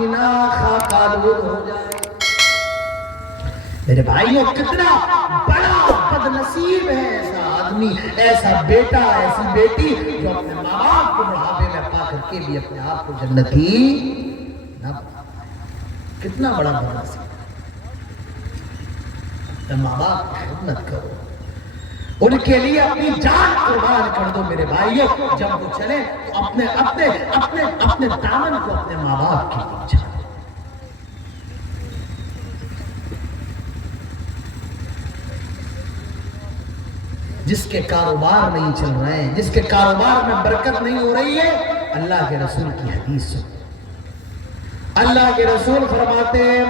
آنکھنا خاکالود ہو جائے۔ میرے بھائیوں کتنا بڑا بد نصیب ہے ایسا آدمی، ایسا بیٹا، ایسی بیٹی جو اپنے ماں باپ کو بڑھاپے میں پا کر کے بھی اپنے آپ کو جنتی نہ بنا۔ کتنا بڑا بد نصیب۔ اپنے ماں باپ کی خدمت کرو، ان کے لیے اپنی جان قربان کر دو میرے بھائیوں۔ جب وہ چلے تو اپنے دامن کو اپنے ماں باپ کی طرف چھاڑو۔ جس کے کاروبار نہیں چل رہے ہیں، جس کے کاروبار میں برکت نہیں ہو رہی ہے، اللہ کے رسول کی حدیث سن۔ اللہ کے رسول فرماتے ہیں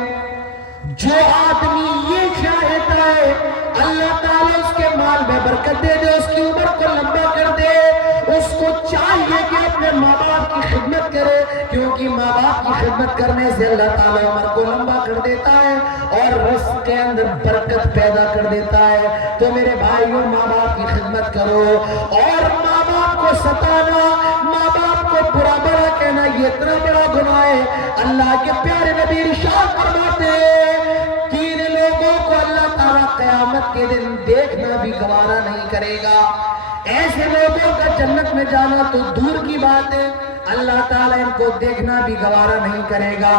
جو آدمی یہ چاہتا ہے اللہ تعالیٰ اس کے مال میں برکت دے دے، اس کی عمر کو لمبا کر دے، اس کو چاہیے کہ اپنے ماں باپ کی خدمت کرے، کیونکہ ماں باپ کی خدمت کرنے سے اللہ تعالیٰ عمر کو لمبا کر دیتا ہے اور رزق کے اندر برکت پیدا کر دیتا ہے۔ تو میرے بھائیوں ماں باپ کی خدمت کرو، اور ماں باپ کو ستانا، ماں باپ کو برا بھلا کہنا یہ اتنا بڑا گناہ ہے۔ اللہ کے پیارے نبی ارشاد فرماتے ہیں تین لوگوں کو اللہ تعالیٰ قیامت کے دن دیکھنا بھی گوارا نہیں کرے گا۔ ایسے لوگوں کا جنت میں جانا تو دور کی بات ہے، اللہ تعالیٰ ان کو دیکھنا بھی گوارا نہیں کرے گا۔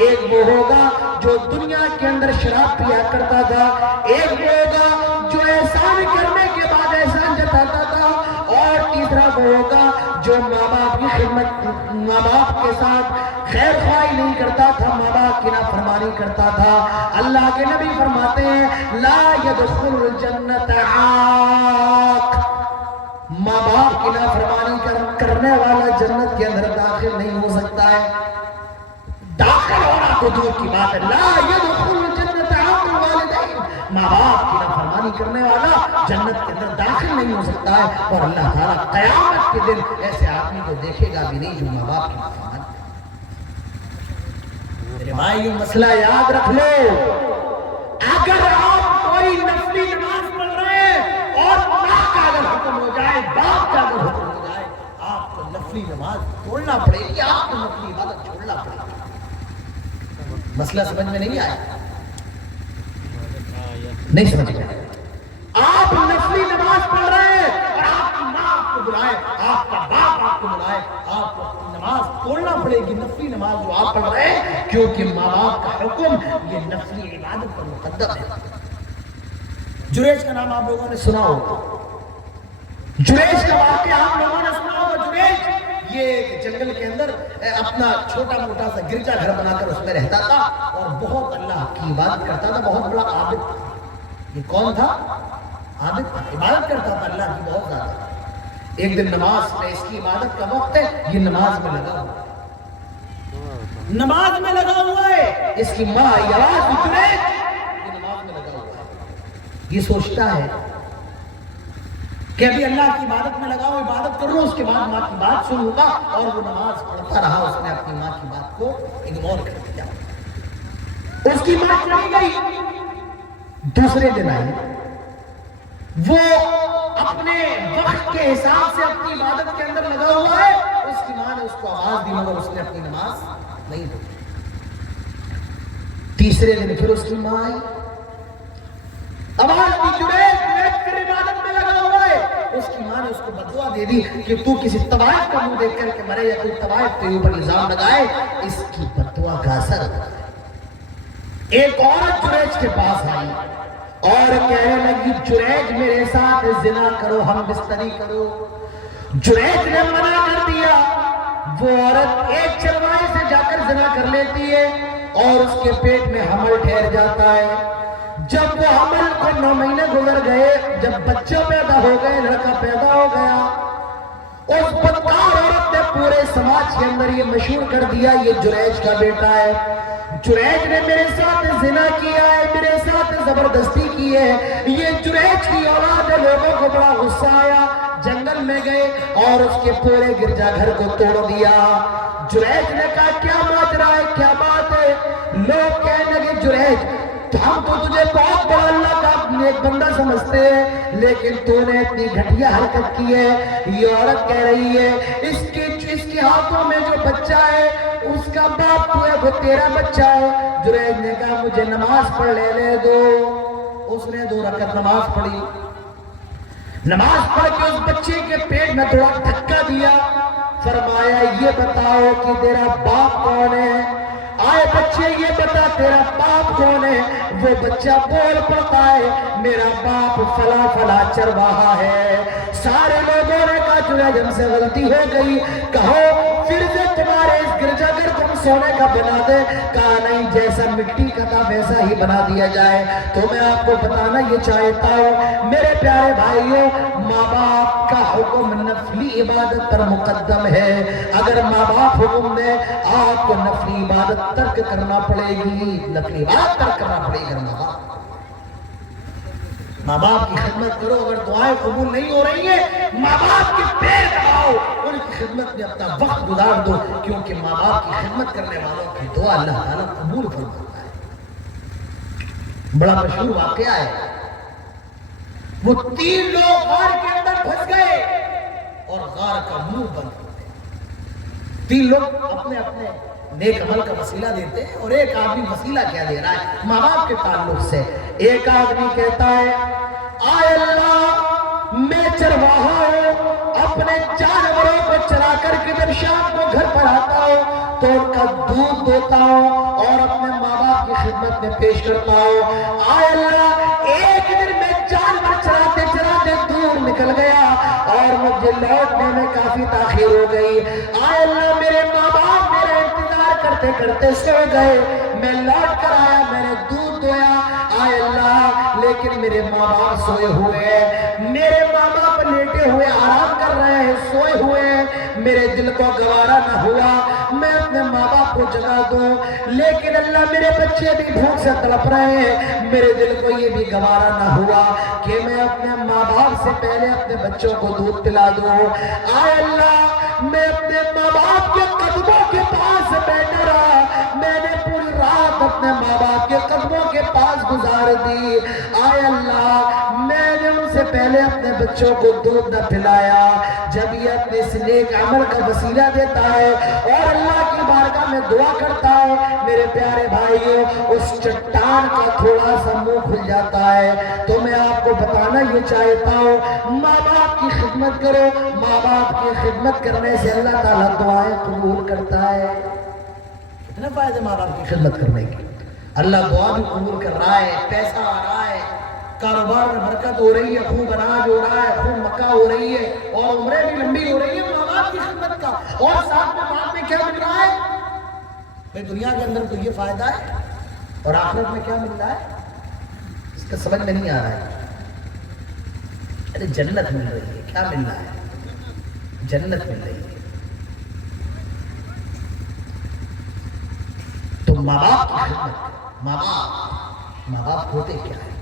ایک وہ ہوگا جو دنیا کے اندر شراب پیا کرتا تھا، ایک وہ ہوگا جو احسان کرنے کے بعد احسان جتاتا تھا، اور تیسرا وہ ہوگا جو ماں باپ کی خدمت، ماں باپ کے ساتھ خیر خواہی نہیں کرتا تھا، ماں باپ کی نافرمانی کرتا تھا۔ اللہ کے نبی فرماتے ہیں لا يدخل الجنت عاق، ماں باپ کی نافرمانی کرنے والا جنت کے اندر داخل نہیں ہو سکتا ہے۔ داخل ہونا تو دور کی بات ہے، لا يدخل الجنت عاق الوالدین، ماں باپ کی نافرمانی کرنے والا جنت کے اندر داخل نہیں ہو سکتا ہے، اور اللہ تعالیٰ قیامت کے دن ایسے آدمی کو دیکھے گا بھی نہیں جو ماں باپ کی نافرمانی۔ میرے بھائیو مسئلہ یاد رکھ لو، اگر آپ کوئی نفلی نماز پڑھ رہے ہیں اور ماں کا اگر حکم ہو جائے، باپ کا اگر حکم ہو جائے، آپ کو نفلی نماز چھوڑنا پڑے گی، آپ کو نفلی عبادت چھوڑنا پڑے گی۔ مسئلہ سمجھ میں نہیں آیا؟ نہیں سمجھ میں آیا؟ آپ نفلی نماز پڑھ رہے ہیں اور آپ کی ماں آپ کو بلائے، آپ کا باپ آپ کو بلائے، آپ کو اپنی نماز توڑنا پڑے گی، نفلی نماز جو آپ پڑھ رہے ہیں، کیونکہ ماں باپ کا حکم یہ نفلی عبادت پر مقدم ہے۔ جریج کا نام آپ لوگوں نے سنا ہوگا، جریج کا واقعہ آپ لوگوں نے سنا ہوگا۔ جریج یہ جنگل کے اندر اپنا چھوٹا موٹا سا گرجا گھر بنا کر اس میں رہتا تھا اور بہت اللہ کی عبادت کرتا تھا، بہت بڑا عابد تھا۔ یہ کون تھا؟ عابد تھا، عبادت کرتا تھا اللہ کی بہت زیادہ۔ ایک دن نماز میں، اس کی عبادت کا وقت ہے، یہ نماز میں لگا ہوا ہے، نماز میں لگا ہوا ہے۔ اس کی ماں آواز جریج، یہ نماز میں لگا ہوا ہے، یہ سوچتا ہے کہ ابھی اللہ کی عبادت میں لگا ہوں، عبادت کر لوں، اس کے بعد ماں کی بات سنوں گا، اور وہ نماز پڑھتا رہا، اس نے اپنی ماں کی بات کو اگنور کر دیا۔ اس کی ماں چلی گئی، دوسرے دن آئی، وہ اپنے وقت کے حساب سے اپنی عبادت کے اندر لگا ہوا ہے، اس کی ماں نے اس کو آواز دی مگر اس نے اپنی نماز نہیں دی۔ تیسرے دن پھر اس کی ماں آئی، آواز دی، جریج پھر عبادت میں لگا ہوا ہے۔ اس کی ماں نے اس کو بددعا دے دی کہ تو کسی طوائف کا منہ دیکھ کر کے مرے، یا کوئی طوائف کے اوپر الزام لگائے، اس کی بددعا کا اثر ہوتا ہے۔ ایک عورت جریج کے پاس آئی اور کہنے لگی جریج میرے ساتھ زنا کرو، ہم بستری کرو۔ جریج نے منع کر دیا۔ وہ عورت ایک چرواہے سے جا کر زنا کر لیتی ہے اور اس کے پیٹ میں حمل ٹھہر جاتا ہے۔ جب وہ حمل کو 9 مہینے گزر گئے، جب بچہ پیدا ہو گئے، لڑکا پیدا ہو گیا، اس بدکار عورت نے پورے سماج کے اندر یہ مشہور کر دیا یہ جریج کا بیٹا ہے، جریج نے میرے ساتھ زنا کیا ہے، میرے ساتھ زبردستی کی ہے، یہ جریج کی اولاد ہے۔ لوگوں کو بڑا غصہ آیا، جنگل میں گئے اور اس کے پورے گرجا گھر کو توڑ دیا۔ جریج نے کہا کیا ماجرا ہے، کیا بات ہے؟ لوگ کہنے لگے جریج ہم تو تجھے بہت بڑا اللہ کا نیک بندہ سمجھتے ہیں، لیکن تو نے اتنی گھٹیا حرکت کی ہے۔ یہ عورت کہہ رہی ہے اس کے ہاتھوں میں جو بچہ ہے اس کا باپ تو ہے، وہ تیرا بچہ ہے۔ جریج نے کہا مجھے نماز پڑھ لے دو۔ اس نے 2 رکعت نماز پڑھی، نماز پڑھ کے اس بچے کے پیٹ میں تھوڑا دھکا دیا، فرمایا یہ بتاؤ کہ تیرا باپ کون ہے؟ آئے بچے یہ بتا تیرا باپ کون ہے؟ وہ بچہ بول پڑتا ہے میرا باپ فلا فلا چرواہا ہے۔ سارے لوگوں نے کہا جریج ہم سے غلطی ہو گئی، کہو پھر سے تمہارے اس گرجا گھر کو سونے کا بنا دے۔ کہا نہیں، جیسا مٹی کا تھا ویسا ہی بنا دیا جائے۔ تو میں آپ کو بتانا یہ چاہتا ہوں میرے پیارے بھائیوں، ماں باپ کا حکم نفلی عبادت پر مقدم ہے۔ اگر ماں باپ حکم دے آپ کو نفلی عبادت ترک کرنا پڑے گی، نفلی عبادت ترک کرنا پڑے گی۔ ماں باپ کی خدمت کرو، اگر دعائیں قبول نہیں ہو رہی ہیں ماں باپ کے پیر دباؤ، ان کی خدمت میں اپنا وقت گزار دو، کیونکہ ماں باپ کی خدمت کرنے والوں کی دعا اللہ تعالیٰ قبول فرماتا ہے۔ بڑا مشہور واقعہ ہے، وہ 3 لوگ غار کے اندر پھنس گئے اور غار کا منہ بند ہو گیا۔ 3 لوگ اپنے اپنے نیک عمل کا وسیلہ دیتے ہیں، اور ایک آدمی وسیلہ کیا دے رہا ہے؟ ماں باپ کے تعلق سے۔ ایک آدمی کہتا ہے آئے اللہ میں چرواہا ہوں، اپنے جانوروں کو چرا کر کے جب شام کو گھر پر آتا ہوں تو ان کا دودھ دوتا ہوں اور اپنے ماں باپ کی خدمت میں پیش کرتا ہوں۔ آئے اللہ ایک دن میں جانور چراتے چراتے دور نکل گیا اور مجھے لوٹنے میں کافی تاخیر ہو گئی۔ آئے اللہ میرے ماں باپ میرا انتظار کرتے کرتے سو گئے، میں لوٹ کر آیا، میں نے دودھ دویا، آئے اللہ لیکن میرے ماں باپ سوئے ہوئے ہیں، میرے ماں باپ لیٹے ہوئے آرام کر رہے ہیں، سوئے ہوئے ہیں، میرے دل کو گوارا نہ ہوا میں اپنے ماں باپ کو جگا دوں، لیکن اللہ میرے بچے بھی بھوک سے تڑپ رہے ہیں، میرے دل کو یہ بھی گوارا نہ ہوا کہ میں اپنے ماں باپ سے پہلے اپنے بچوں کو دودھ پلا دوں۔ آئے اللہ میں اپنے ماں باپ کے قدموں کے پاس بیٹھا رہا، میں نے پوری رات اپنے ماں باپ کے قدموں کے پاس گزار دی۔ آئے اللہ میں نے ان سے پہلے اپنے بچوں کو دودھ نہ پلایا۔ جب یہ اپنے اس نیک عمل کا وسیلہ دیتا ہے اور اللہ کی بارگاہ میں دعا کرتا ہے، میرے پیارے بھائیوں اس چٹان کا تھوڑا سا منہ کھل جاتا ہے۔ تو میں آپ کو بتانا یہ چاہتا ہوں ماں باپ کی خدمت کرو، ماں باپ کی خدمت کرنے سے اللہ تعالیٰ دعائیں قبول کرتا ہے۔ کتنا فائدہ ماں باپ کی خدمت کرنے کی، اللہ دعا بھی قبول کر رہا ہے، پیسہ آ رہا ہے، کاروبار میں برکت ہو رہی ہے، خوب اناج ہو رہا ہے، خوب مکہ ہو رہی ہے، اور عمریں بھی لمبی ہو رہی ہے ماں باپ کی خدمت کا، اور ساتھ میں بعد میں کیا مل رہا ہے؟ بھئی دنیا کے اندر تو یہ فائدہ ہے، اور آخرت میں کیا مل رہا ہے؟ اس کا سمجھ میں نہیں آ رہا ہے۔ ارے جنت مل رہی ہے، کیا مل رہا ہے؟ جنت مل رہی ہے۔ تو ماں باپ کی خدمت، ماں باپ ہوتے کیا ہے؟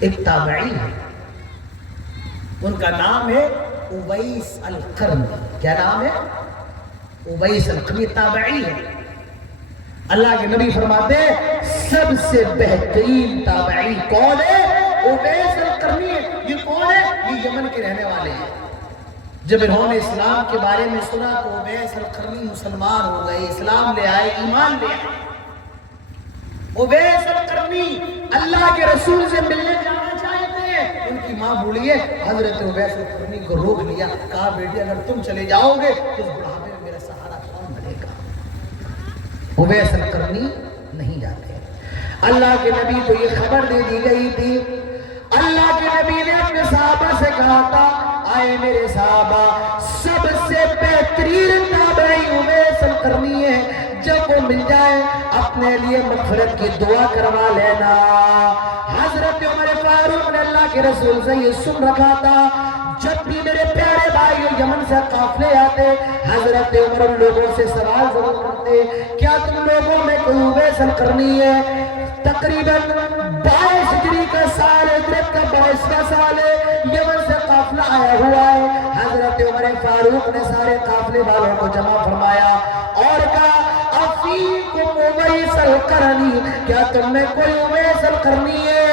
ایک تابعی ہے، ان کا نام ہے اویس القرنی۔ کیا نام ہے؟ اویس القرنی، تابعی ہے۔ اللہ کے نبی فرماتے ہیں سب سے بہترین تابعی کون ہے؟ اویس القرنی ہے۔ یہ کون ہے؟ یہ یمن کے رہنے والے ہیں۔ جب انہوں نے اسلام کے بارے میں سنا تو اویس القرنی مسلمان ہو گئے، اسلام لے آئے، ایمان لے آئے۔ اویس القرنی اللہ کے رسول سے ملنے جانا چاہتے ہیں، ان کی ماں بولی ہے، حضرت اویس القرنی کو روک لیا، کہا بیٹی اگر تم چلے جاؤ گے تو اس بڑھاپے میں میرا سہارا کون بنے گا؟ اویس القرنی نہیں جاتے۔ اللہ کے نبی کو یہ خبر دے دی گئی تھی، اللہ کے نبی نے اپنے صحابہ سے کہا تھا آئے میرے صحابہ سب سے بہترین تابعی اویس القرنی ہے، جب وہ مل جائے اپنے لیے مغفرت کی دعا کروا لینا۔ حضرت عمر فاروق نے اللہ کے رسول سے یہ سن رکھا تھا، جب بھی میرے پیارے بھائیوں یمن سے قافلے آتے حضرت عمر ان لوگوں سے سوال ضرور کرتے، کیا تم لوگوں میں کوئی اویس القرنی ہے؟ تقریباً 22 ہجری کا سال، ہجرت کا 22واں سال ہے، یمن سے قافلہ آیا ہوا ہے۔ حضرت عمر فاروق نے سارے قافلے والوں کو جمع فرمایا اور کہا افیکم اویس القرنی، کیا تم میں کوئی اویس القرنی ہے؟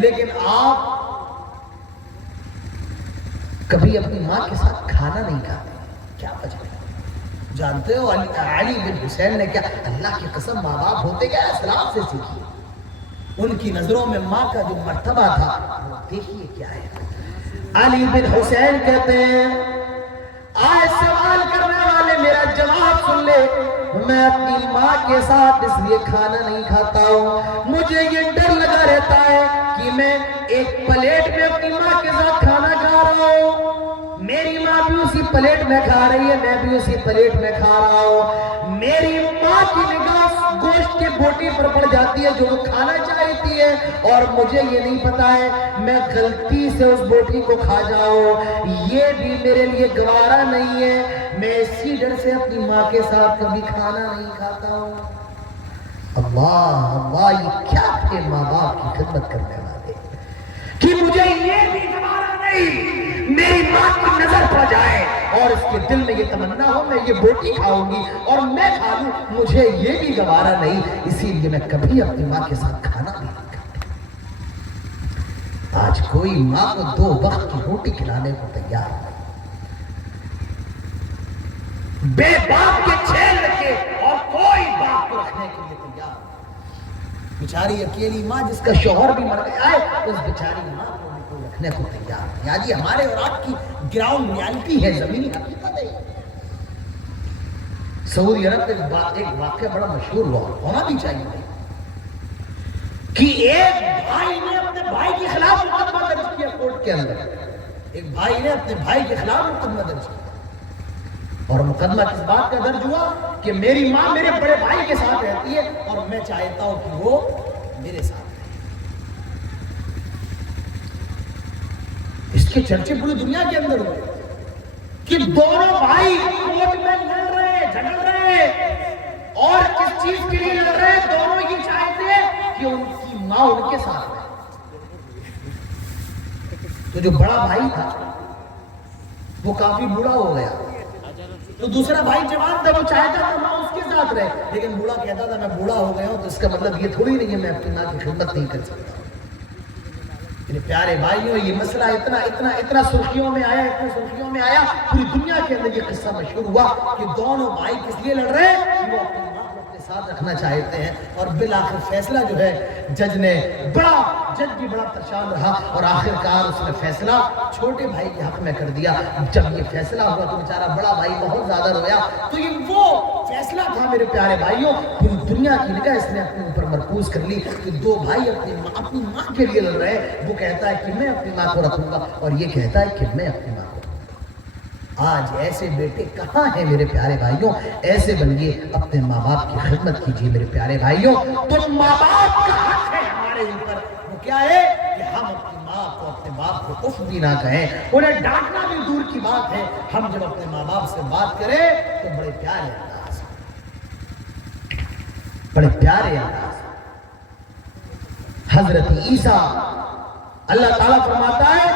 لیکن آپ کبھی اپنی ماں کے ساتھ کھانا نہیں کھاتے، کیا وجہ ہے؟ جانتے ہو علی بن حسین نے کیا، اللہ کی قسم ماں باپ ہوتے کیا اسلام سے سیکھی، ان کی نظروں میں ماں کا جو مرتبہ تھا وہ دیکھیے کیا ہے۔ علی بن حسین کہتے ہیں آئے سوال کرنے والے میرا جواب سن لے، میں اپنی ماں کے ساتھ اس لیے کھانا نہیں کھاتا ہوں، مجھے یہ ڈر لگا رہتا ہے کہ میں ایک پلیٹ میں اپنی ماں کے ساتھ کھانا کھا رہا ہوں، میری ماں بھی اسی پلیٹ میں کھا رہی ہے، میں بھی اسی پلیٹ میں کھا رہا ہوں، میری ماں کی نگاہ گوشت کی بوٹی پر پڑ جاتی ہے جو وہ کھانا چاہتی ہے، اور مجھے یہ نہیں پتا ہے میں غلطی سے اس بوٹی کو کھا جاؤں، یہ بھی میرے لیے گوارا نہیں ہے، میں اسی ڈر سے اپنی ماں کے ساتھ کبھی کھانا نہیں کھاتا ہوں۔ اللہ اللہ، یہ کیا تھے ماں باپ کی خدمت کرنے والے کہ مجھے یہ بھی گوارا نہیں میری ماں کی نظر پڑ جائے اور اس کے دل میں یہ تمنا ہو میں یہ بوٹی کھاؤں گی اور میں کھا لوں، مجھے یہ بھی گوارا نہیں، اسی لیے میں کبھی اپنی ماں کے ساتھ کھانا بھی نہیں کھاتا۔ آج کوئی ماں کو 2 وقت کی روٹی کھلانے کو تیار نہیں، بے باپ کے 6 لڑکے اور کوئی باپ کو رکھنے کے لیے تیار نہیں، بیچاری اکیلی ماں جس کا شوہر بھی مر گیا ہے اس بیچاری ماں کو رکھنے کو تیار نہیں۔ آج یہ ہمارے اور آپ کی گراؤنڈ ریالٹی ہے، زمینی حقیقت ہے۔ سعودی عرب میں ایک واقعہ بڑا مشہور ہوا، ہونا بھی چاہیے، کہ ایک بھائی نے اپنے بھائی کے خلاف مقدمہ درج کیا کورٹ کے اندر، ایک بھائی نے اپنے بھائی کے خلاف مقدمہ درج کیا، اور مقدمہ کس بات کا درج ہوا کہ میری ماں میرے بڑے بھائی کے ساتھ رہتی ہے اور میں چاہتا ہوں کہ وہ میرے ساتھ رہے۔ اس کے چرچے پوری دنیا کے اندر ہوئے کہ دونوں بھائی کورٹ میں لڑ رہے، جھگڑ رہے، اور کس چیز کے لیے لڑ رہے؟ دونوں یہ چاہتے ہیں کہ ان کی ماں ان کے ساتھ رہے۔ تو جو بڑا بھائی تھا وہ کافی بوڑھا ہو گیا، تو دوسرا بھائی جوان تھا، وہ چاہتا تھا ماں اس کے ساتھ رہے، لیکن بوڑھا کہتا تھا میں بوڑھا ہو گیا ہوں تو اس کا مطلب یہ تھوڑی نہیں ہے میں اپنی ماں کی خدمت نہیں کر سکتا۔ میرے پیارے بھائیوں، یہ مسئلہ اتنا سرخیوں میں آیا، پوری دنیا کے اندر یہ قصہ مشہور ہوا کہ دونوں بھائی کس لیے لڑ رہے ہیں کہ وہ اپنی ماں کو اپنے ساتھ رکھنا چاہتے ہیں، اور بالآخر فیصلہ جو ہے جج بھی بڑا پریشان رہا، اور آخرکار اس نے فیصلہ چھوٹے بھائی کے حق میں کر دیا۔ جب یہ فیصلہ ہوا تو بیچارہ بڑا بھائی بہت زیادہ رویا، تو یہ وہ فیصلہ تھا میرے پیارے بھائیوں، پوری دنیا کی نگاہ اس نے اپنے اوپر مرکوز کر لی کہ 2 بھائی اپنی ماں کے لیے لڑ رہے ہیں، وہ کہتا ہے کہ میں اپنی ماں کو رکھوں گا اور یہ کہتا ہے کہ میں اپنی ماں کو رکھوں گا۔ آج ایسے بیٹے کہاں ہیں میرے پیارے بھائیوں؟ ایسے بنیے، اپنے ماں باپ کی خدمت کیجیے میرے پیارے بھائیوں۔ تو ماں باپ کا حق ہے ہمارے اوپر، وہ کیا ہے کہ ہم اپنی ماں کو اپنے باپ کو اف بھی نہ کہیں، انہیں ڈانٹنا بھی دور کی بات ہے، ہم جب اپنے ماں باپ سے بات کریں تو بڑے پیارے انداز حضرت عیسیٰ، اللہ تعالیٰ فرماتا ہے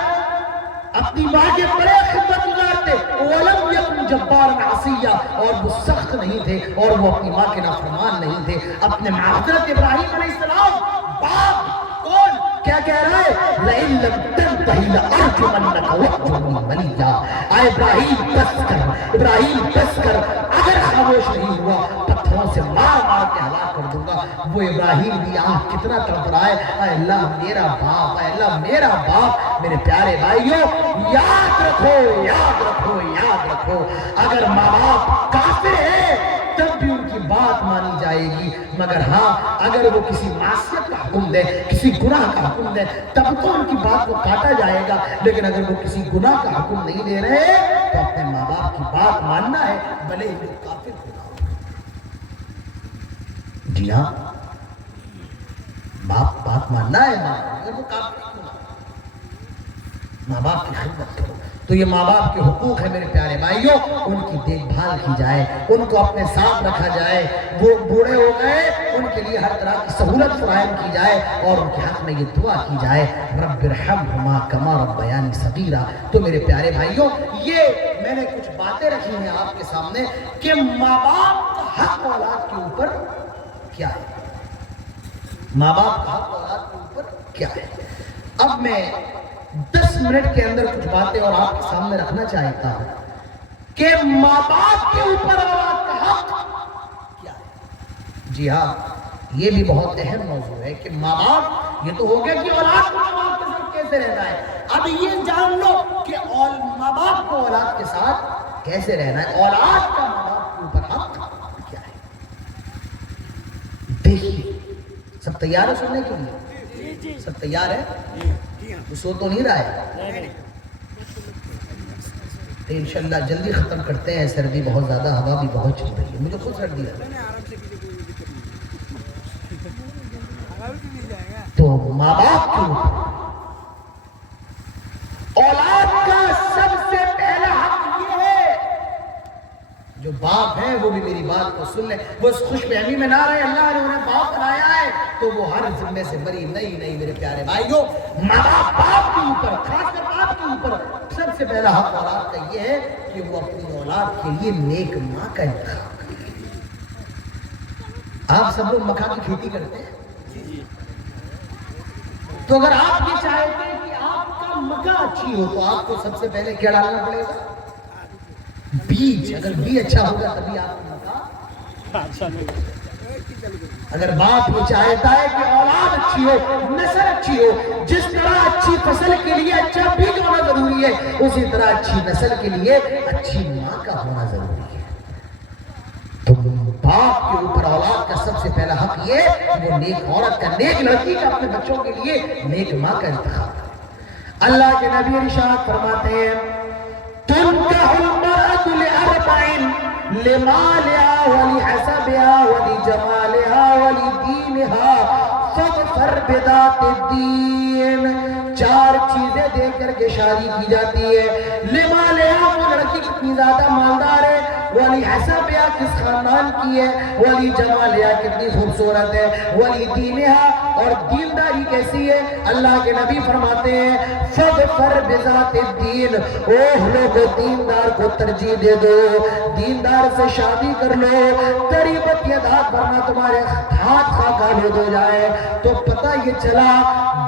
اپنی ماں کے بڑے خدمت گزارتے، وَلَمْ يَكُنْ جَبَّارًا عَصِيًّا، اور وہ سخت نہیں تھے اور وہ اپنی ماں کے نافرمان نہیں تھے۔ اپنے حضرت ابراہیم علیہ السلام باپ کون کیا کہہ رہا ہے؟ لَئِن لَمْ تَنْتَهِ لَأَرْجُمَنَّكَ وَاهْجُرْنِي مَلِيًّا، اے ابراہیم بس کر، اگر خاموش نہیں ہوا پتھروں سے مار کے ہلاک کر دوں گا۔ وہ ابراہیم بھی آنکھ کتنا تڑپ رہا ہے، اے اللہ میرا باپ، اے اللہ میرا باپ۔ میرے پیارے بھائیوں، یاد رکھو، اگر ماں باپ کافر ہیں تب بھی ان کی بات مانی جائے گی، مگر ہاں اگر وہ کسی معصیت کا حکم دے، کسی گناہ کا حکم دے، تب تو ان کی بات کو کاٹا جائے گا، لیکن اگر وہ کسی گناہ کا حکم نہیں دے رہے تو اپنے ماں باپ کی بات ماننا ہے، بھلے ہی وہ کافر ہو۔ جی ہاں، بات ماننا ہے، اگر وہ کافر کیوں نہ، ماں باپ کی خدمت کرو۔ تو یہ ماں باپ کے حقوق ہیں میرے پیارے بھائیوں، ان کی دیکھ بھال کی جائے، ان کو اپنے ساتھ رکھا جائے، وہ بوڑھے ہو گئے ان کے لیے ہر طرح کی سہولت فراہم کی جائے، اور ان کے حق میں یہ دعا کی جائے رب ارحمہما کما ربیانی صغیرا۔ تو میرے پیارے بھائیوں، یہ میں نے کچھ باتیں رکھی ہیں آپ کے سامنے کہ ماں باپ کا حق اولاد کے اوپر کیا ہے، ماں باپ کا حق اولاد کے اوپر کیا ہے۔ اب میں 10 منٹ کے اندر کچھ باتیں اور آپ کے سامنے رکھنا چاہتا ہوں کہ ماں باپ کے اوپر اولاد کا حق کیا ہے۔ جی ہاں، یہ بھی بہت اہم موضوع ہے کہ ماں باپ، یہ تو ہو گیا کہ اولاد کو ماں باپ کے ساتھ کیسے رہنا ہے، اب یہ جان لو کہ ماں باپ کو اولاد کے ساتھ کیسے رہنا ہے، اولاد کا ماں باپ کے اوپر حق کیا ہے۔ دیکھیے، سب تیار ہے سننے کے لیے؟ سب تیار ہے؟ سو تو نہیں رہا ہے؟ انشاءاللہ جلدی ختم کرتے ہیں، سردی بہت زیادہ، ہوا بھی بہت چل رہی ہے، مجھے خود سردی ہے۔ تو ماں باپ کے اوپر اولاد کا سب سے پہلا حق یہ ہے، جو باپ ہیں وہ بھی میری بات کو سن لیں، وہ اس خوش فہمی میں نہ رہے اللہ نے انہیں باپ بنایا ہے تو وہ ہر ذمے سے بری نہیں میرے پیارے بھائیوں، ماں باپ کے اوپر، خاص کر باپ کے اوپر سب سے پہلا حق اولاد کا یہ ہے کہ وہ اپنی اولاد کے لیے نیک ماں کا انتخاب کرے۔ آپ سب لوگ مکھا کی کھیتی کرتے ہیں، تو اگر آپ یہ چاہتے ہیں کہ آپ کا مکا اچھی ہو تو آپ کو سب سے پہلے کیا ڈالنا پڑے گا؟ بیج۔ اگر بیج اچھا ہوگا تبھی آپ کا مکا اچھا ہوگا۔ اگر باپ یہ چاہتا ہے کہ اولاد اچھی ہو، نسل اچھی ہو، جس طرح اچھی فصل کے لیے اچھا بیج ہونا ضروری ہے، اسی طرح اچھی نسل کے لیے اچھی ماں کا ہونا ضروری ہے۔ تو باپ کے اوپر اولاد کا سب سے پہلا حق یہ کہ وہ نیک عورت کا، نیک لڑکی کا، اپنے بچوں کے لیے نیک ماں کا انتخاب کرے۔ اللہ کے نبی ارشاد فرماتے ہیں تنکح المرأة لأربع لمالها ولحسبها ولجمالها ولدينها فاظفر بذات الدین، 4 چیزیں دے کر کے شادی کی جاتی ہے۔ لمالها، وہ لڑکی کتنی زیادہ مالدار ہے، ولحسبها، کس خاندان کی ہے، ولجمالها، کتنی خوبصورت ہے، ولدينها، اور دینداری کیسی ہے۔ اللہ کے نبی فرماتے ہیں فاظفر بذات الدین، اوہ لوگو دیندار کو ترجیح دے دو، دیندار سے شادی کر لو، تریبت یدات، ورنہ تمہارے ہاتھ خاکالود ہو جائے۔ تو پتہ یہ چلا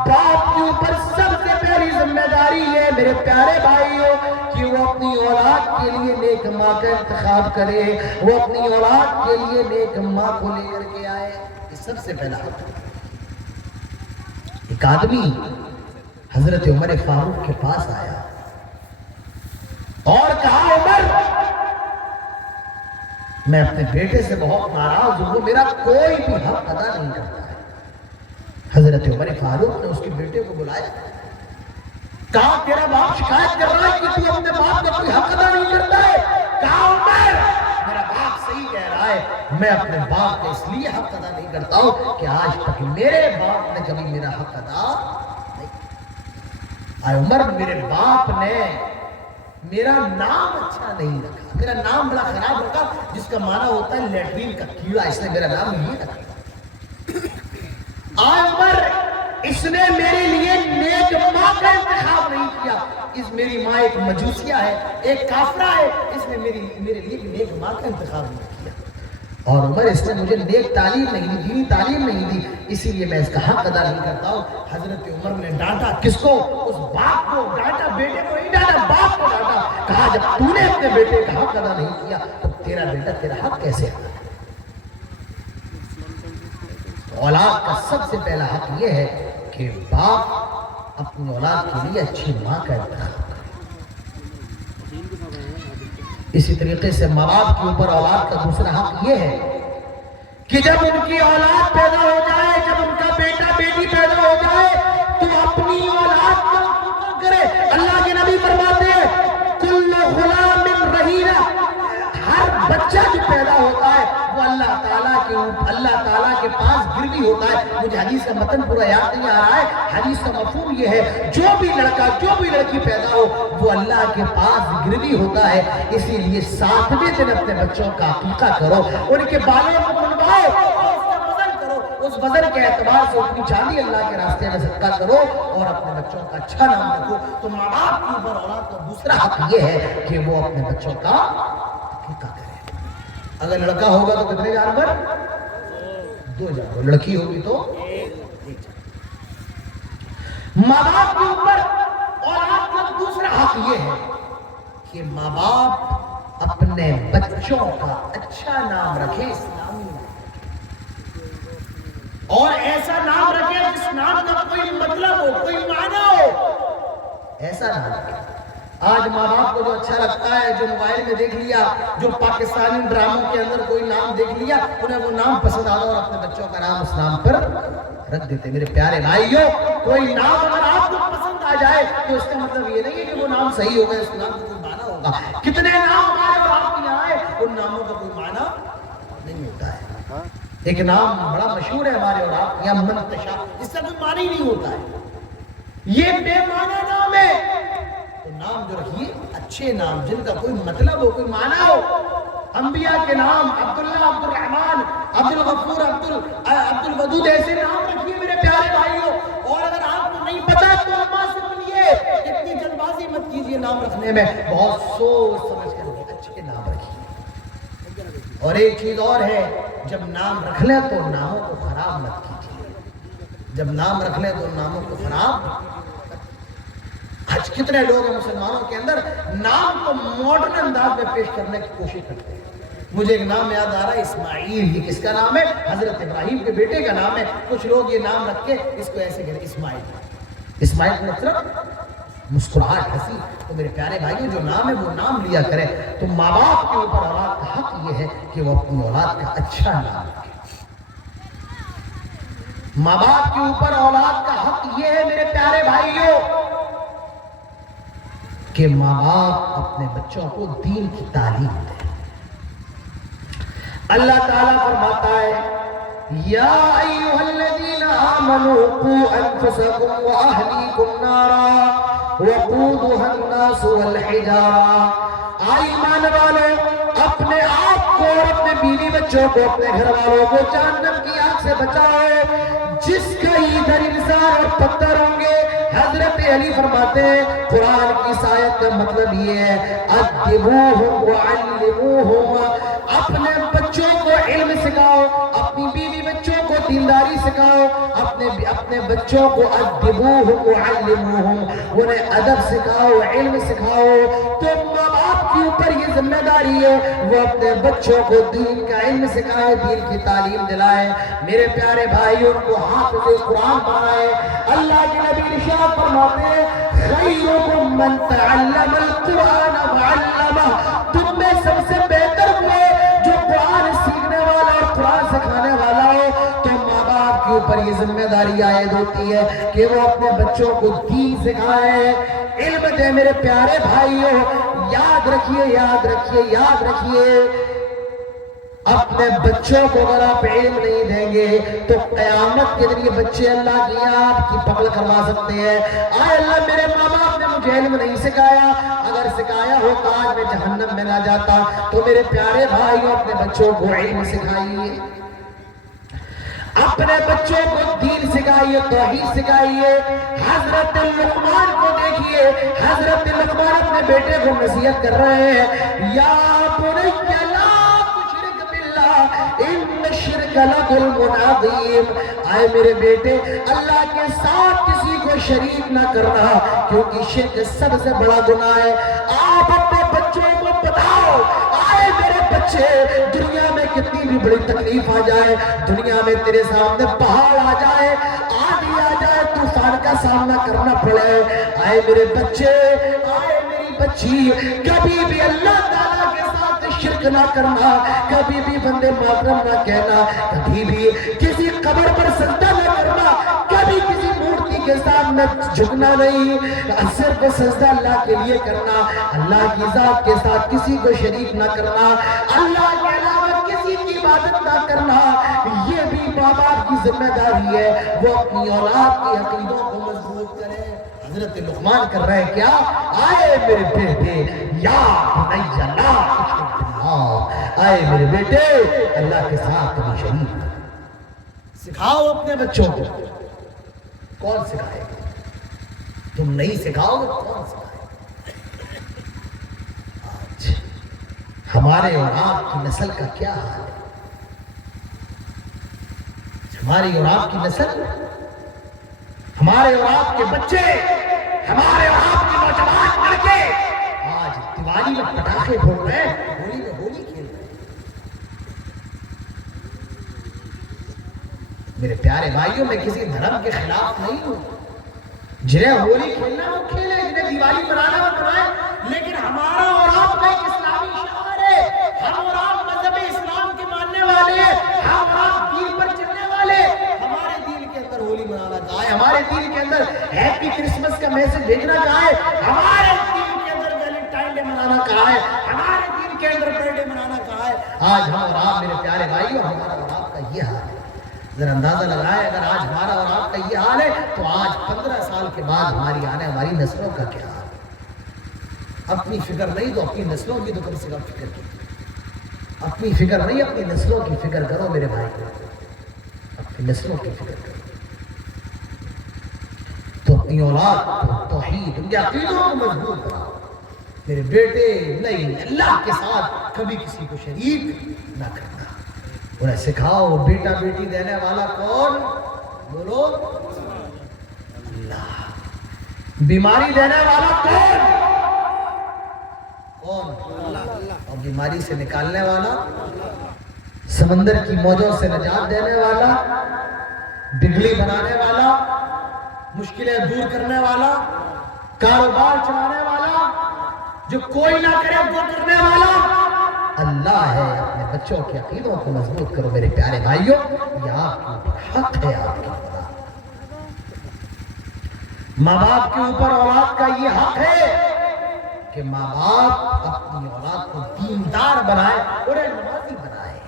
باپ کے اوپر سب سے پہلی ذمہ داری ہے میرے پیارے بھائیوں کہ وہ اپنی اولاد کے لیے نیک ماں کا انتخاب کرے، وہ اپنی اولاد کے لیے نیک ماں کو لے کر کے آئے، یہ سب سے پہلا حق ہے۔ ایک آدمی حضرت عمر فاروق کے پاس آیا اور کہا عمر، میں اپنے بیٹے سے بہت ناراض ہوں، وہ میرا کوئی بھی حق ادا نہیں کرتا ہے۔ حضرت عمر فاروق نے اس کے بیٹے کو بلایا، کہا تیرا باپ شکایت کر رہا ہے کہ تو اپنے باپ کا کوئی حق ادا نہیں کرتا ہے۔ کہا عمر، میرا باپ صحیح کہہ رہا ہے، میں اپنے باپ کا اس لیے حق ادا نہیں کرتا ہوں کہ آج تک میرے باپ نے کبھی میرا حق ادا نہیں کیا۔ اے عمر، میرے باپ نے میرا نام اچھا نہیں رکھا، میرا نام بڑا خراب رکھا، جس کا معنی ہوتا ہے لیٹرین کا کیڑا، اس نے میرا نام یہ رکھا۔ اے عمر، اس نے میرے لیے نیک ماں کا انتخاب نہیں کیا، اس میری ماں ایک مجوسیہ ہے، ایک کافرہ ہے، اس نے میرے لیے نیک ماں کا انتخاب نہیں کیا۔ اور عمر، اس نے مجھے نیک تعلیم نہیں دی، دینی تعلیم نہیں دی، اسی لیے میں اس کا حق ادا نہیں کرتا ہوں۔ حضرت عمر نے ڈانٹا، کس کو؟ اس باپ کو ڈانٹا، بیٹے کو نہیں ڈانٹا، باپ کو ڈانٹا۔ کہا جب تو نے اپنے بیٹے کا حق ادا نہیں کیا تو تیرا بیٹا تیرا حق کیسے ادا کرے؟ اولاد کا سب سے پہلا حق یہ ہے کہ باپ اپنی اولاد کے لیے اچھی ماں کا انتخاب کرے۔ اسی طریقے سے ماں باپ کے اوپر اولاد کا دوسرا حق یہ ہے کہ جب ان کی اولاد پیدا ہو جائے، جب ان کا بیٹا بیٹی پیدا ہو جائے تو اپنی اولاد کا فکر کرے۔ اللہ کے نبی فرماتے ہیں کل غلام رہینہ، ہر بچہ جو پیدا ہوتا ہے وہ اللہ تعالیٰ کے پاس گروی ہوتا ہے۔ مجھے حدیث کا متن پورا یاد نہیں آ رہا ہے، حدیث کا مفہوم یہ ہے جو بھی لڑکا جو بھی لڑکی پیدا ہو وہ اللہ کے پاس گروی ہوتا ہے۔ اسی لیے 7ویں دن اپنے بچوں کا عقیقہ کرو، ان کے بالوں کو منڈواؤ، اس وزن کے اعتبار سے اتنی چاندی اللہ کے راستے میں صدقہ کرو اور اپنے بچوں کا اچھا نام رکھو۔ تو ماں باپ کے اوپر اولاد کا دوسرا حق یہ ہے کہ وہ اپنے بچوں کا عقیقہ کرے۔ اگر لڑکا ہوگا تو کتنے جانور؟ 2 جانور، لڑکی ہوگی تو 1 جانور۔ ماں باپ کے اوپر اولاد کا دوسرا حق یہ ہے کہ ماں باپ اپنے بچوں کا اچھا نام رکھے، اسلامی نام، اور ایسا نام رکھے جس نام کا کوئی مطلب ہو، کوئی معنی ہو، ایسا نام رکھے۔ آج ماں باپ کو جو اچھا لگتا ہے، جو موبائل میں دیکھ لیا، جو پاکستانی ڈراموں کے اندر کوئی نام دیکھ لیا، انہیں وہ نام پسند آتا اور اپنے بچوں کا نام اس نام پر رکھ دیتے۔ میرے پیارے بھائیوں، کوئی نام اگر آپ کو پسند آ جائے تو اس کا مطلب یہ نہیں ہے کہ وہ نام صحیح ہوگا، اس نام کا کوئی معنی ہوگا۔ کتنے نام ہمارے اور آپ کے یہاں ہے، ان ناموں کا کوئی معنی نہیں ہوتا ہے۔ ایک نام بڑا مشہور ہے ہمارے اور آپ کے یہاں، منتشا، اس کا کوئی معنی ہی نہیں ہوتا ہے، یہ بے معنی نام ہے۔ تو نام جو رکھیے اچھے نام، جن کا کوئی مطلب ہو، کوئی معنی ہو۔ انبیاء کے نام عبداللہ، عبد الرحمن، عبد الغفور، عبد الودود، ایسے نام رکھیے میرے پیارے بھائیوں۔ اور اگر آپ کو نہیں پتا تو اماں سے بولیے، اتنی جلد بازی مت کیجیے نام رکھنے میں، بہت سوچ سمجھ کر اچھے نام رکھیے۔ اور ایک چیز اور ہے، جب نام رکھ لیں تو ناموں کو خراب مت کیجیے، جب نام رکھ لیں تو ناموں کو خراب۔ آج کتنے لوگ ہیں مسلمانوں کے اندر نام کو ماڈرن انداز میں پیش کرنے کی کوشش کرتے ہیں۔ مجھے ایک نام یاد آ رہا ہے، اسماعیل۔ یہ کس کا نام ہے؟ حضرت ابراہیم کے بیٹے کا نام ہے۔ کچھ لوگ یہ نام رکھ کے اس کو ایسے کہتے ہیں اسماعیل۔ اسماعیل کا مطلب مسکراہٹ، ہنسی۔ تو میرے پیارے بھائیوں، جو نام ہے وہ نام لیا کریں۔ تو ماں باپ کے اوپر اولاد کا حق یہ ہے کہ وہ اپنی اولاد کا اچھا نام رکھے۔ ماں باپ کے اوپر اولاد کا حق یہ ہے میرے پیارے بھائیوں کہ ماں باپ اپنے بچوں کو دین کی تعلیم دیں۔ اللہ تعالیٰ فرماتا ہے، یا ایھا الذین آمنوا قوا انفسکم واہلیکم نارا وقودھا الناس والحجارہ۔ ایمان والو، اپنے آپ کو اور اپنے بیوی بچوں کو، اپنے گھر والوں کو جہنم کی آگ سے بچاؤ، جس کا ایندھن انسان اور پتھر ہوں گے۔ حضرت علی فرماتے ہیں، قرآن کی اس آیت کا مطلب یہ ہے، ادبوہم وعلموہم، اپنے بچوں کو علم سکھاؤ، اپنی بیوی بچوں کو دینداری سکھاؤ، اپنے بچوں کو ادبوہم وعلموہم، انہیں ادب سکھاؤ، علم سکھاؤ۔ تو ماں باپ کے اوپر یہ ذمہ داری ہے، وہ اپنے بچوں کو دین کا علم سکھائے، دین کی تعلیم دلائے۔ میرے پیارے بھائی، ان کو حافظ قرآن بنائے۔ اللہ کے نبی ارشاد فرماتے ہیں، خیرکم من تعلم القرآن وعلمہ، تم میں سب سے بہتر وہ جو قرآن سیکھنے والا اور قرآن سکھانے والا ہو۔ تو ماں باپ کے اوپر یہ ذمہ داری عائد ہوتی ہے کہ وہ اپنے بچوں کو دین سکھائے، علم دے۔ میرے پیارے بھائیوں، یاد رکھیے، یاد رکھیے، یاد رکھیے، اپنے بچوں کو اگر آپ علم نہیں دیں گے تو قیامت کے دن یہ بچے اللہ کی آپ کی پکڑ کروا سکتے ہیں۔ آئے اللہ، میرے ماں باپ نے مجھے علم نہیں سکھایا، اگر سکھایا ہوتا آج میں جہنم میں نہ جاتا۔ تو میرے پیارے بھائیوں، اپنے بچوں کو علم سکھائیے، اپنے بچوں کو دین سکھائیے، توحید سکھائیے۔ حضرت لقمان کو دیکھیے، حضرت لقمان اپنے بیٹے کو نصیحت کر رہے ہیں، یا بنی لا تشرک باللہ ان الشرک لظلم عظیم۔ آئے میرے بیٹے، اللہ کے ساتھ کسی کو شریک نہ کرنا، کیونکہ شرک سب سے بڑا گناہ ہے۔ آپ اپنے بچوں کو بتاؤ، آئے میرے بچے، دنیا میں کتنی بھی بڑی تکلیف آ جائے، دنیا میں تیرے سامنے پہاڑ آ جائے، آندھی آ جائے، طوفان کا سامنا کرنا پڑے، آئے میرے بچے، آئے میری بچی، کبھی بھی اللہ تعالیٰ کے ساتھ شرک نہ کرنا، کبھی بھی بندے محرم نہ کہنا، کبھی بھی کسی قبر پر سجدہ نہ کرنا، کبھی کسی مورتی کے سامنے جھکنا نہیں، صرف سجدہ اللہ کے لیے کرنا، اللہ کی ذات کے ساتھ کسی کو شریک نہ کرنا، اللہ کے علاوہ کسی کی عبادت نہ کرنا۔ یہ بھی ماں باپ کی ذمہ داری ہے، وہ اپنی اولاد کی عقیدوں کو مضبوط کرے۔ حضرت لقمان کر رہے ہیں کیا؟ آئے میرے بیٹے، یا بنی لا تشرک باللہ، آئے میرے بیٹے، اللہ کے ساتھ تمہیں شریک سکھاؤ اپنے بچوں کو۔ کون سکھائے گا؟ تم نہیں سکھاؤ گے کون سکھائے گا؟ آج ہمارے اور آپ کی نسل کا کیا حال ہے؟ ہماری اور آپ کی نسل، ہمارے اور آپ کے بچے، ہمارے اور آپ کے نوجوان لڑکے آج دیوالی میں پٹاخے پھوڑ رہے ہیں، ہولی میں ہولی کھیل رہے ہیں۔ میرے پیارے بھائیوں، میں کسی دھرم کے خلاف نہیں ہوں، جنہیں ہولی کھیلنا وہ کھیلے، جنہیں دیوالی منانا وہ منائے، لیکن ہمارا اور آپ کا ایک اسلامی شعار ہے، ہم اور آپ مذہب اسلام کے ماننے والے ہیں، ہم اور آپ دین پر چلنے والے، ہمارے دین کے اندر ہولی منانا کہا ہے، ہمارے دین کے اندر ہیپی کرسمس کا میسج بھیجنا کہا ہے، ہمارے دین کے اندر ویلنٹائن ڈے منانا کہا ہے، ہمارے دین کے اندر برتھ ڈے منانا کہا ہے۔ آج ہم اور آپ میرے پیارے بھائیوں، ہمارا اور آپ کا یہ حال ہے۔ ذرا اندازہ لگائے، اگر آج ہمارا اور آپ کا یہ حال ہے تو آج 15 سال کے بعد ہماری آنے ہماری نسلوں کا کیا حال ہے؟ اپنی فکر نہیں تو اپنی نسلوں کی تو کم سے کم فکر کی، اپنی فکر نہیں اپنی نسلوں کی فکر کرو میرے بھائی، اپنی نسلوں کی فکر کرو، تو اپنی اولاد توحید ان کے عقیدوں کو مضبوط بناؤ۔ میرے بیٹے نہیں، اللہ کے ساتھ کبھی کسی کو شریک نہ کرنا، انہیں سکھاؤ بیٹا بیٹی دینے والا کون؟ بولو اللہ۔ بیماری دینے والا کون؟ اور بیماری سے نکالنے والا، سمندر کی موجوں سے نجات دینے والا، بجلی بنانے والا، مشکلیں دور کرنے والا، کاروبار چلانے والا، جو کوئی نہ کرے وہ کرنے والا اللہ ہے۔ اپنے بچوں کے عقیدوں کو مضبوط کرو میرے پیارے بھائیوں، یہ آپ کے اوپر حق ہے، آپ کے اوپر ماں باپ کے اوپر اولاد کا یہ حق ہے کہ ماں باپ اپنی اولاد کو دیندار بنائے اور نمازی بنائے۔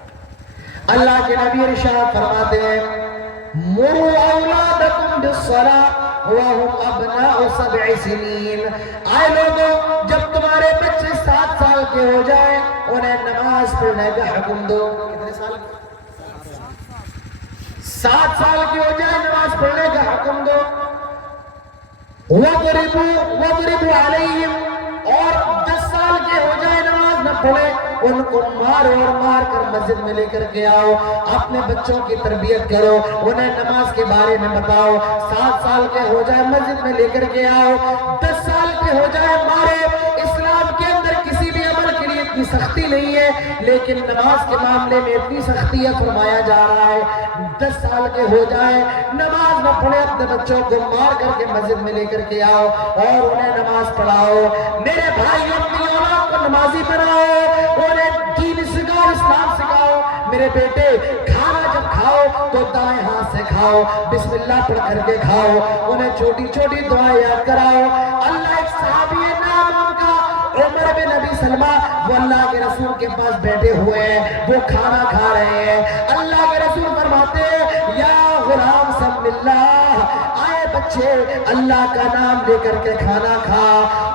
اللہ کے نبی ارشاد فرماتے ہیں مروا اولادکم بالصلاۃ وهم ابناء 7 سنین، آئے لوگوں جب تمہارے بچے 7 سال کے ہو جائیں انہیں نماز پڑھنے کا حکم دو۔ کتنے سال کے؟ 7 سال کے ہو جائے نماز پڑھنے کا حکم دو۔ وَضْرِبُوا عَلَيْهِمْ، اور 10 سال کے ہو جائے نماز نہ پڑھے ان کو مارو اور مار کر مسجد میں لے کر کے آؤ، اپنے بچوں کی تربیت کرو، انہیں نماز کے بارے میں بتاؤ۔ 7 سال کے ہو جائے مسجد میں لے کر کے آؤ، 10 سال کے ہو جائے مارو۔ اسلام کے اندر کسی بھی عمل کے لیے اتنی سختی نہیں ہے، لیکن نماز کے معاملے میں اتنی سختی ہے فرمایا جا رہا ہے 10 سال کے ہو جائے نماز نہ پڑھے اپنے بچوں کو مار کر کے مسجد میں لے کر کے آؤ اور انہیں نماز پڑھاؤ۔ میرے بھائی اپنی اولاد کو نمازی بناؤ، انہیں دین سکھاؤ، اسلام سکھاؤ۔ میرے بیٹے کھانا جب کھاؤ تو دائیں ہاتھ سے کھاؤ، بسم اللہ پڑھ کر کے کھاؤ، انہیں چھوٹی چھوٹی دعائیں یاد کراؤ۔ اللہ ایک صحابی ہے نام ان کا عمر بن ابی سلمہ، وہ اللہ کے رسول کے پاس بیٹھے ہوئے ہیں، وہ کھانا کھا رہے ہیں، اللہ کے رسول فرماتے ہیں یا غلام سم اللہ، آئے بچے اللہ کا نام لے کر کے کھانا کھا،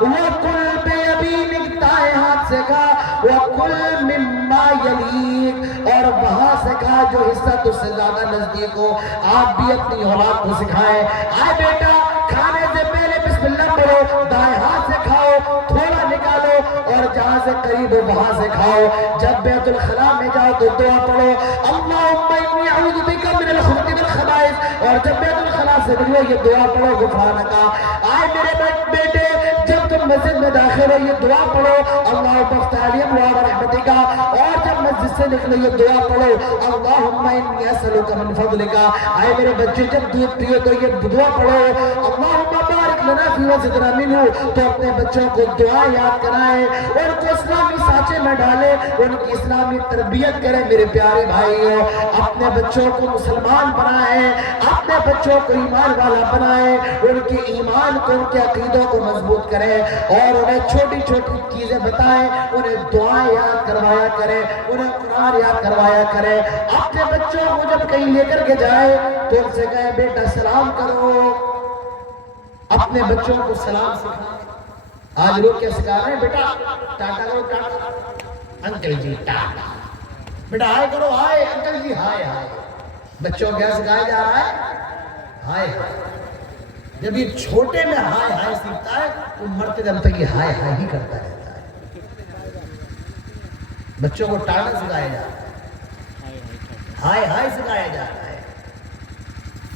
وَقُلْ بِيَمِينِكَ، دائیں ہاتھ سے کھا، وَقُلْ مِمَّا يَلِيكَ، اور وہاں سے کھا جو حصہ تجھ سے زیادہ نزدیک ہو۔ آپ بھی اپنی اولاد کو سکھائیں، آئے بیٹا کھانے سے پہلے بسم اللہ پڑھو، دائیں ہاتھ سے کھاؤ، تھوڑا نکالو اور جہاں سے قریب ہو وہاں سے کھاؤ۔ جب بیت الخلاء میں جاؤ تو دعا پڑھو اللہم انی اعوذ بک من الخبث والخبائث، اور جب بیت الخلاء سے نکلو یہ دعا پڑھو غفرانک۔ آئے میرے بیٹے جب تم مسجد میں داخل ہو یہ دعا پڑھو اللہم افتح علی ابواب رحمتک، اور جب مسجد سے نکلو یہ دعا پڑھو اللہم انی اسألک من فضلک۔ آئے میرے بچے جب دودھ پیو تو یہ دعا پڑھو اللہم بارک لنا فی وزدنا منہ، تو اپنے بچوں کو دعا یاد کرائیں، ان کو اسلامی سانچے میں ڈالیں، ان کی اسلامی تربیت کریں۔ میرے پیارے بھائیوں اپنے بچوں کو مسلمان بنائیں، اپنے بچوں کو ایمان والا بنائیں، ان کے ایمان کو ان کے عقیدوں کو مضبوط کریں اور انہیں چھوٹی چھوٹی چیزیں بتائیں، انہیں دعائیں یاد کروایا کریں، انہیں قرآن یاد کروایا کریں۔ اپنے بچوں کو جب کہیں لے کر کے جائے تو ان سے کہیں بیٹا سلام کرو، اپنے بچوں کو سلام سکھائیں۔ آج لوگ کیا سکھا رہے ہیں بیٹا ٹاٹا کرو، ٹاٹا انکل جی ٹاٹا، بیٹا ہائے کرو ہائے انکل جی ہائے ہائے۔ بچوں کیا سکھایا جا رہا ہے؟ ہائے ہائے۔ جب یہ چھوٹے میں ہائے ہائے سیکھتا ہے تو مرتے دم تک یہ ہائے ہائے ہی کرتا رہتا ہے۔ بچوں کو ٹاٹا سکھایا جا رہا ہے، ہائے ہائے سکھایا جا رہا ہے،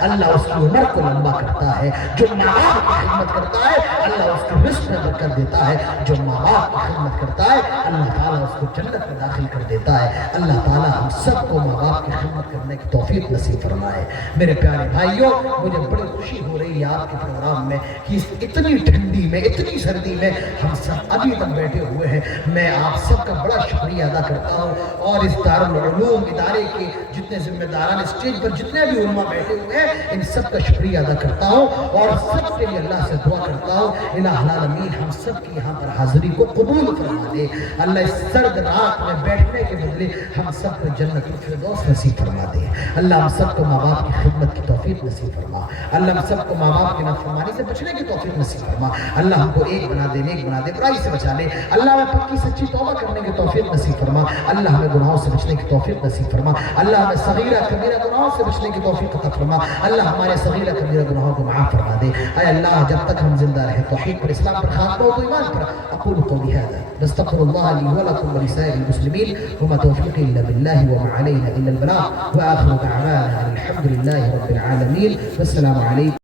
اللہ اس کی عمر کو لمبا کرتا ہے، جو ماں باپ کی خدمت کرتا ہے اللہ اس کے رزق میں برکت دیتا ہے، جو ماں باپ کی خدمت کرتا ہے اللہ تعالیٰ اس کو جنت میں داخل کر دیتا ہے۔ اللہ تعالیٰ ہم سب کو ماں باپ کی خدمت کرنے کی توفیق نصیب فرمائے۔ میرے پیارے بھائیوں، مجھے بڑی خوشی ہو رہی ہے آپ کے پروگرام میں کہ اس اتنی ٹھنڈی میں، اتنی سردی میں ہم سب ابھی تک بیٹھے ہوئے ہیں۔ میں آپ سب کا بڑا شکریہ ادا کرتا ہوں، اور اس دارالعلوم ادارے کے جتنے ذمہ داران اسٹیج پر جتنے بھی علماء بیٹھے ہوئے ہیں ان سب کا شکریہ ادا کرتا ہوں، اور سب کے لیے اللہ سے دعا کرتا ہوں الہ العالمین ہم سب کی یہاں پر حاضری کو قبول فرما دے۔ اللہ اس سرد رات میں بیٹھنے کے بدلے ہم سب کو جنت الفردوس نصیب فرما دے۔ اللہ ہم سب کو ماں باپ کی خدمت کی توفیق نصیب فرما۔ اللہ ہم سب کو ماں باپ کی نافرمانی سے بچنے کی توفیق نصیب فرما۔ اللہ ہم کو ایک بنا دے، نیک بنا دے، برائی سے بچا لے۔ اللہ ہمیں پکی سچی توبہ کرنے کی توفیق نصیب فرما۔ اللہ ہمیں گناہوں سے بچنے کی توفیق نصیب فرما۔ اللہ ہمیں صغیرہ کبیرہ گناہوں سے بچنے کی توفیق عطا فرما۔ اللہ ہمارے صغیرہ کبیرہ گناہوں کو معاف فرما دے۔ اے اللہ جب تک ہم زندہ رہے توحید پر، اسلام پر، خاتمہ و ایمان پر، اقول قولی ھذا نستغفر اللہ لی ولکم ولسائر المسلمین وما توفیقی الا باللہ وما علینا الا البلاغ، وآخر دعوانا الحمد للہ رب العالمین، والسلام علیکم۔